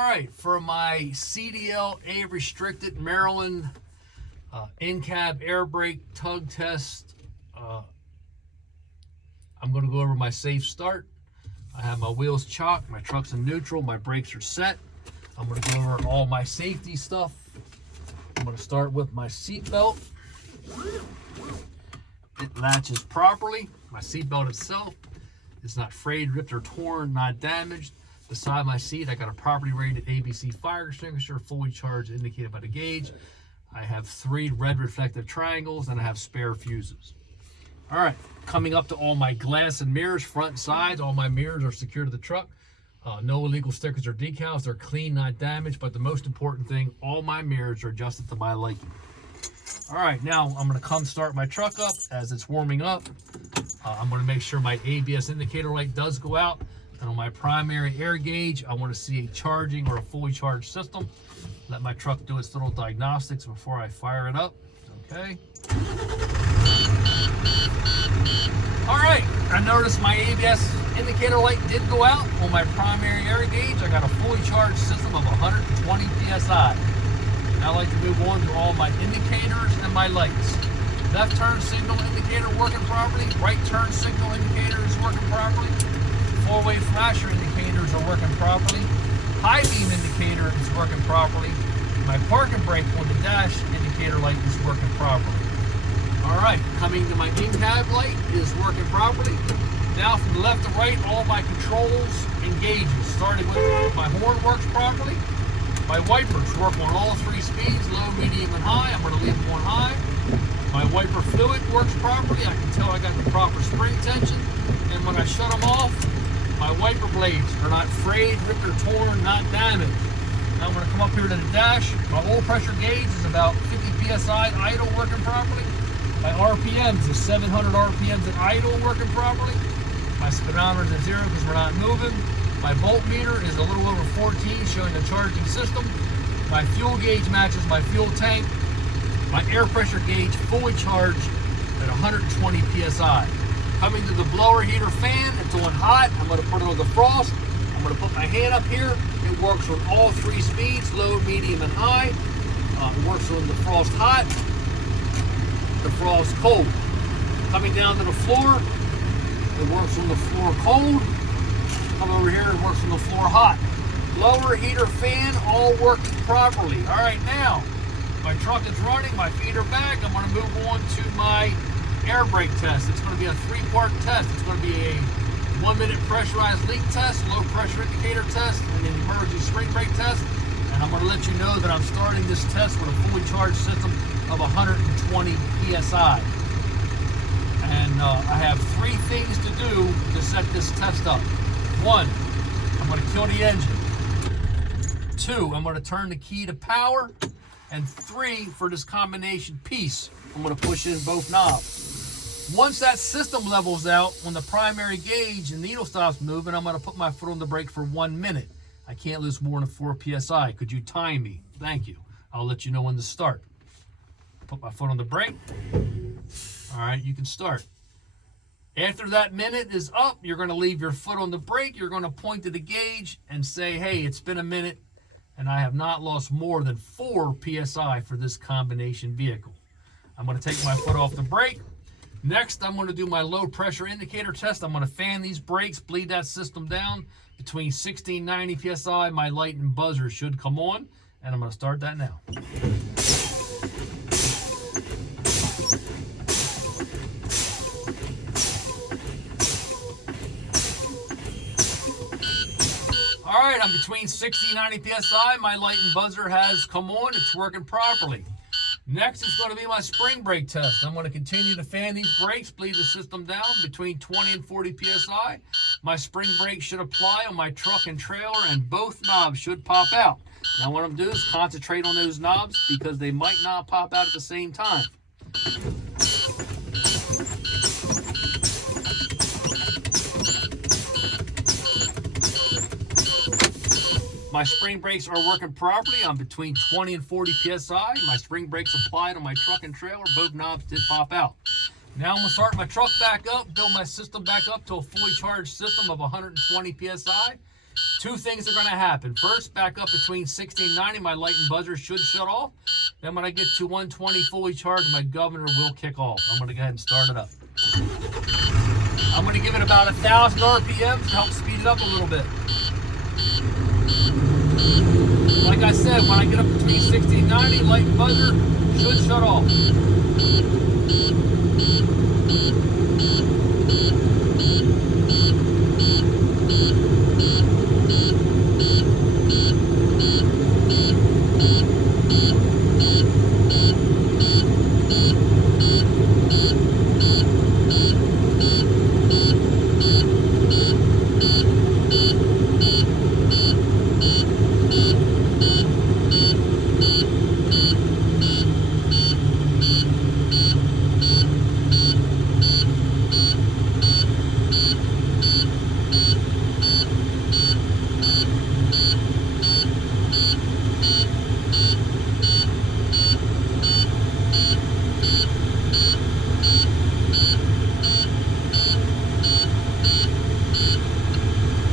right, for my CDL A-restricted Maryland in-cab air brake tug test, I'm going to go over my safe start. I have my wheels chocked, my truck's in neutral, my brakes are set. I'm going to go over all my safety stuff. I'm going to start with my seat belt. It latches properly. My seat belt itself is not frayed, ripped, or torn, not damaged. Beside my seat, I got a properly rated ABC fire extinguisher, fully charged, indicated by the gauge. I have 3 red reflective triangles, and I have spare fuses. All right, coming up to all my glass and mirrors, front and sides, all my mirrors are secured to the truck. No illegal stickers or decals. They're clean, not damaged. But the most important thing, all my mirrors are adjusted to my liking. All right, now I'm going to come start my truck up. As it's warming up, I'm going to make sure my ABS indicator light does go out. And on my primary air gauge, I want to see a charging or a fully charged system. Let my truck do its little diagnostics before I fire it up. Okay. All right, I noticed my ABS indicator light did go out on my primary air gauge. I got a fully charged system of 120 PSI. Now I'd like to move on to all my indicators and my lights. Left turn signal indicator working properly. Right turn signal indicator is working properly. Four-way flasher indicators are working properly. High beam indicator is working properly. My parking brake on the dash indicator light is working properly. All right, coming to my in-cab light is working properly. Now from the left to right, all my controls and gauges. Starting with my horn works properly. My wipers work on all 3 speeds, low, medium, and high. I'm going to leave them on high. My wiper fluid works properly. I can tell I got the proper spring tension. And when I shut them off, my wiper blades are not frayed, ripped, or torn, not damaged. Now I'm going to come up here to the dash. My oil pressure gauge is about 50 PSI idle, working properly. My RPMs is 700 RPMs at idle, working properly. My speedometer is at 0 because we're not moving. My voltmeter is a little over 14, showing the charging system. My fuel gauge matches my fuel tank. My air pressure gauge fully charged at 120 PSI. Coming to the blower heater fan, it's on hot. I'm going to put it on the frost. I'm going to put my hand up here. It works on all 3 speeds, low, medium, and high. It works on the frost hot, the frost cold. Coming down to the floor, it works on the floor cold. Come over here, it works on the floor hot. Blower heater fan, all working properly. All right, now my truck is running, my feet are back. I'm going to move on to my air brake test. It's going to be a 3-part test. It's going to be a 1-minute pressurized leak test, low pressure indicator test, and an emergency spring brake test. And I'm going to let you know that I'm starting this test with a fully charged system of 120 PSI. And I have 3 things to do to set this test up. 1, I'm going to kill the engine. 2, I'm going to turn the key to power. And 3, for this combination piece, I'm going to push in both knobs. Once that system levels out on the primary gauge and needle stops moving, I'm going to put my foot on the brake for 1 minute. I can't lose more than 4 PSI. Could you time me? Thank you. I'll let you know when to start. Put my foot on the brake. All right, you can start. After that minute is up, you're going to leave your foot on the brake. You're going to point to the gauge and say, hey, it's been a minute, and I have not lost more than 4 PSI for this combination vehicle. I'm going to take my foot off the brake. Next, I'm going to do my low pressure indicator test. I'm going to fan these brakes, bleed that system down between 60 and 90 PSI. My light and buzzer should come on, and I'm going to start that now. All right, I'm between 60 and 90 PSI. My light and buzzer has come on. It's working properly. Next is going to be my spring brake test. I'm going to continue to fan these brakes, bleed the system down between 20 and 40 PSI. My spring brake should apply on my truck and trailer, and both knobs should pop out. Now what I'm going to do is concentrate on those knobs because they might not pop out at the same time. My spring brakes are working properly. I'm between 20 and 40 PSI. My spring brakes applied on my truck and trailer. Both knobs did pop out. Now I'm going to start my truck back up, build my system back up to a fully charged system of 120 PSI. Two things are going to happen. First, back up between 60 and 90, my light and buzzer should shut off. Then when I get to 120 fully charged, my governor will kick off. I'm going to go ahead and start it up. I'm going to give it about 1,000 RPMs to help speed it up a little bit. Like I said, when I get up between 60 and 90, light and buzzer should shut off.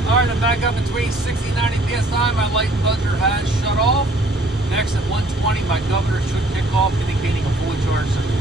Alright, I'm back up between 60 and 90 PSI. My light and buzzer has shut off. Next at 120, my governor should kick off, indicating a fully charged system.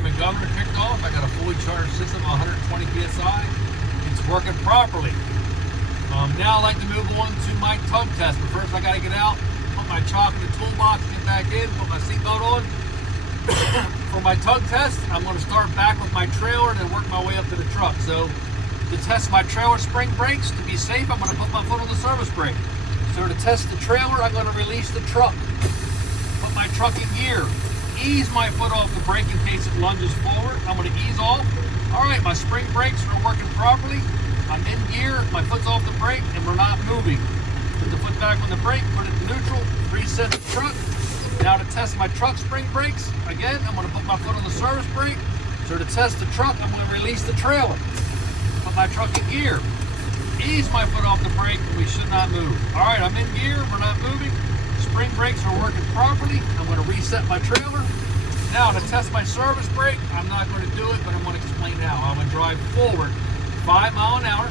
My governor kicked off. I got a fully charged system, 120 PSI. It's working properly. Now I'd like to move on to my tug test, but first I got to get out, put my chalk in the toolbox, get back in, put my seatbelt on. For my tug test, I'm going to start back with my trailer and then work my way up to the truck. So to test my trailer spring brakes, to be safe, I'm going to put my foot on the service brake. So to test the trailer, I'm going to release the truck. Put my truck in gear. Ease my foot off the brake in case it lunges forward. I'm going to ease off. All right, my spring brakes are working properly. I'm in gear, my foot's off the brake, and we're not moving. Put the foot back on the brake, put it in neutral, reset the truck. Now to test my truck spring brakes, again, I'm going to put my foot on the service brake. So to test the truck, I'm going to release the trailer. Put my truck in gear. Ease my foot off the brake, and we should not move. All right, I'm in gear, we're not moving. Spring brakes are working properly. I'm going to reset my trailer. Now to test my service brake, I'm not going to do it, but I'm going to explain how. I'm going to drive forward 5 miles an hour,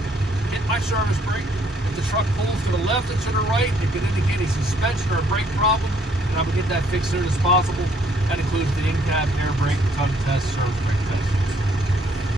hit my service brake. If the truck pulls to the left and to the right, it could indicate a suspension or a brake problem, and I'm going to get that fixed as soon as possible. That includes the in-cab air brake, tug test, service brake test.